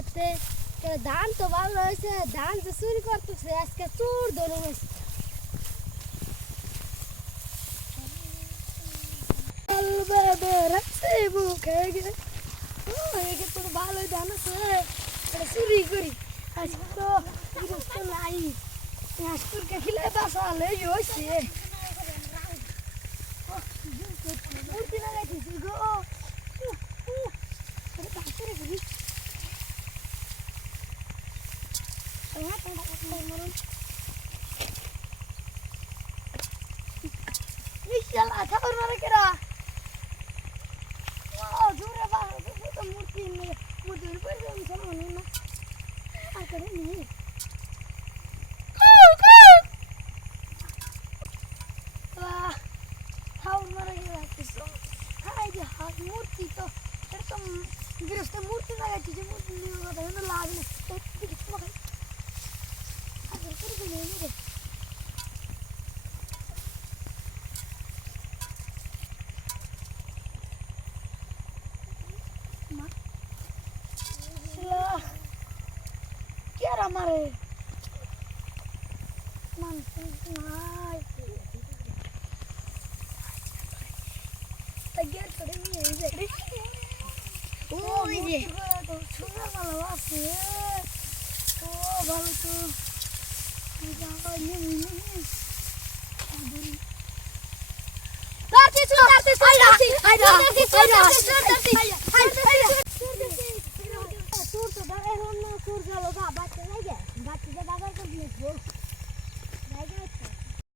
এতে ধান তো ভালো হয়েছে, ধান যে চুরি করতেছে আজকে চোর ধরে গেছে। ভালোই ধান আছে, চুরি করি আজকে তো গৃহস্থ নাই, আজকে খেলে বাঁচালে হয়েছে। মূর্তি লাগাইতেছি গো, ঠাকুর মারে কেরা দূরে মূর্তি মূর্তি না আর করে নিয়ে ঠাকুর মারে মূর্তি তো এরকম গৃহস্থ মূর্তি লাগাইছি যে মূর্তি লাভ নেই क्या हमारे मन तैयार करे नहीं है इधर ओ ये तो सुना वाला वासे ओ भालो तो जाओ ये नहीं करते सूर तो डरे हो ना सूर चलो बात नहीं है बात से बात कर